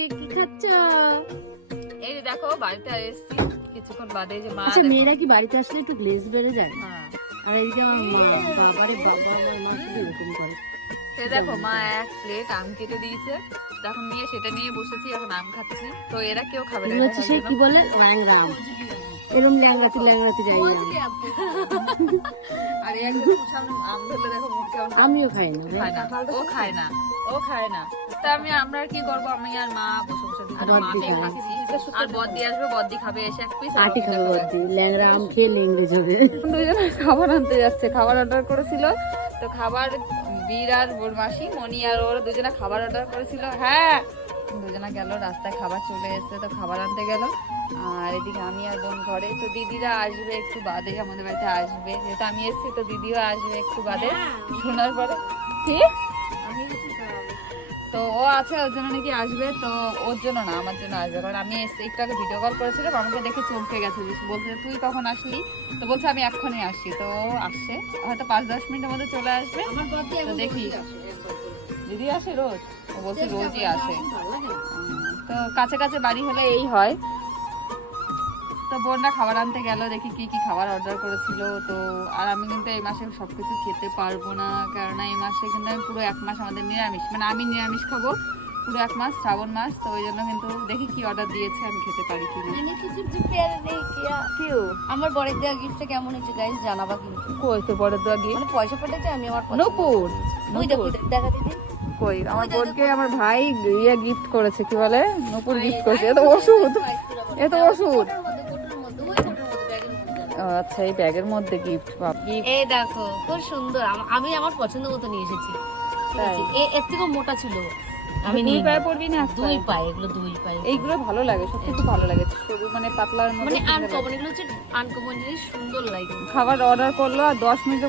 কি খাচ্ছ? এই যে দেখো বাড়িতে এসেছি কিছুক্ষণ বাদে, যে মা আচ্ছা, মেয়েরা কি বাড়িতে আসলে একটু গ্লেজ বেড়ে যায়? হ্যাঁ, আর এইদিকে আমার মা, বাবারে বাবা, আমার মা কি এরকম করে? সে দেখো মা এক প্লেট আম কেটে দিয়েছে, এখন নিয়ে সেটা নিয়ে বসেছি, এখন আম খাচ্ছি। তো এরা কেউ খাবে না, এগুলো হচ্ছে সেই কি বলে, ল্যাংড়া আম। এরকম ল্যাংড়াতে যাই না। আর এই একজন সামনে আম ধরলে দেখো মুখ কেমন। আমিও খাই না। খায় না, ও খায় না, ও খায় না। তা আমরা আর কি করবো, আমি আর মা বসে বসে দুজনে বদ্দি মাকে খাবে। খাচ্ছি। আর বদ্দি আসবে, বদ্দি খাবে এসে এক পিস। আটি খাবে বদ্দি, ল্যাংড়া আম খেয়ে লেংড়ে যাবে। দুজনে খাবার আনতে যাচ্ছে, খাবার অর্ডার করেছিল। তো খাবার বীর আর ওর মাসি মনি আর ওর দুজনে খাবার অর্ডার করেছিল। হ্যাঁ, দুজনা গেল, রাস্তায় খাবার চলে এসেছে, তো খাবার আনতে গেল। আর এদিকে আমি আর বোন ঘরে। তো দিদিরা আসবে একটু বাদে, আমাদের বাড়িতে আসবে, যেহেতু আমি এসেছি তো দিদিও আসবে একটু বাদে শোনার পরে। কি তো ও আছে, ওর জন্য নাকি আসবে। তো ওর জন্য না, আমার জন্য আসবে, কারণ আমি একটু আগে ভিডিও কল করেছিলাম, আমাকে দেখে চমকে গেছে, বলছে তুই কখন আসলি। তো বলছে আমি এক্ষুনি আসছি। তো ও আসছে, হয়তো 5-10 মিনিটের মধ্যে চলে আসবে। তো দেখি, দিদি আসে রোজ, ও বলছে রোজই আসে। তো কাছে কাছে বাড়ি হলে এই হয়। তো বোনরা খাবার আনতে গেল, দেখি কি কি খাবার অর্ডার করেছিল। তো আর আমি কিন্তু এই মাসে সবকিছু খেতে পারবো না, কেননা এই মাসে কিন্তু আমি পুরো 1 মাস আমাদের নিরামিষ, মানে আমি নিরামিষ খাবো পুরো 1 মাস, শ্রাবণ মাস। তো ওই জন্য কিন্তু দেখি কি অর্ডার দিয়েছে, আমি খেতে পারি কিনা। আমার বরের দেওয়া গিফটটা কেমন হয়েছে গাইস জানাবা কিন্তু। কই তো বড় দোয়া গিয়ে মানে পয়সা পাঠাতে আমি আমার পছন্দ নূপুর, করেছি। ওই দেখো দেখা দিদি, কই আমার বোনকে আমার ভাই ইয়ে গিফট করেছে, কি বলে নূপুর গিফট করেছে। এত ওষুধ, এত ওষুধ। ও আচ্ছা, এই ব্যাগের মধ্যে গিফট। এই দেখো খুব সুন্দর, আমি আমার পছন্দ মতো নিয়ে এসেছি। ঠিক আছে, এর থেকেও মোটা ছিল। আমি দুই পায়ে পড়বি না, দুই পায়ে, এগুলো দুই পায়ে। এইগুলো ভালো লাগে, সত্যি খুব ভালো লাগে, সরু মানে পাতলার মানে মধ্যে। আনকমন, এগুলো হচ্ছে আনকমন জিনিস, সুন্দর লাগে। খাবার অর্ডার করলো আর 10 মিনিটের মধ্যে